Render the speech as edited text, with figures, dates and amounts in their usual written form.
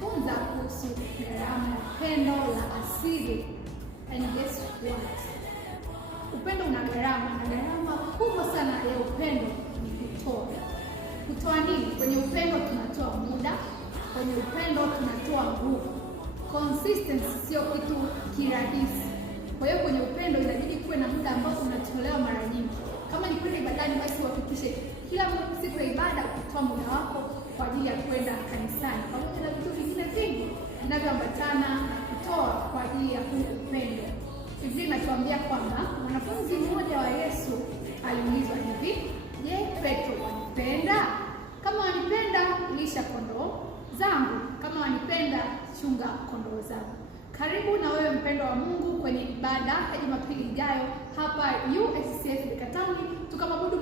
tunajifunza kuhusu gharama ya pendo la asili. And guess what? Upendo una gharama, na gharama kubwa sana ya upendo ni kutoa. Kutoa nini? Kwenye upendo tunatoa muda, kwenye upendo tunatoa nguvu. Consistency sio kitu kirahisi. Kwa hiyo kwenye upendo inabidi kuwe na muda ambao unatolewa mara nyingi. Kama ni kwenda ibadani, basi uhakikishe kila siku ya ibada kutoa muda wako kwa ajili ya kwenda kanisani, pamoja na vitu vingine vingi vinavyoambatana na kutoa kwa ajili ya huu upendo. Biblia inatuambia kwamba mwanafunzi mmoja wa Yesu aliulizwa hivi, je, Petro wanipenda? Kama wanipenda, lisha kondoo zangu. Kama wanipenda, chunga kondoo zangu. Karibu na wewe mpendo wa Mungu kwenye ibada ya Jumapili ijayo hapa USCF Bekatani, tukamwabudu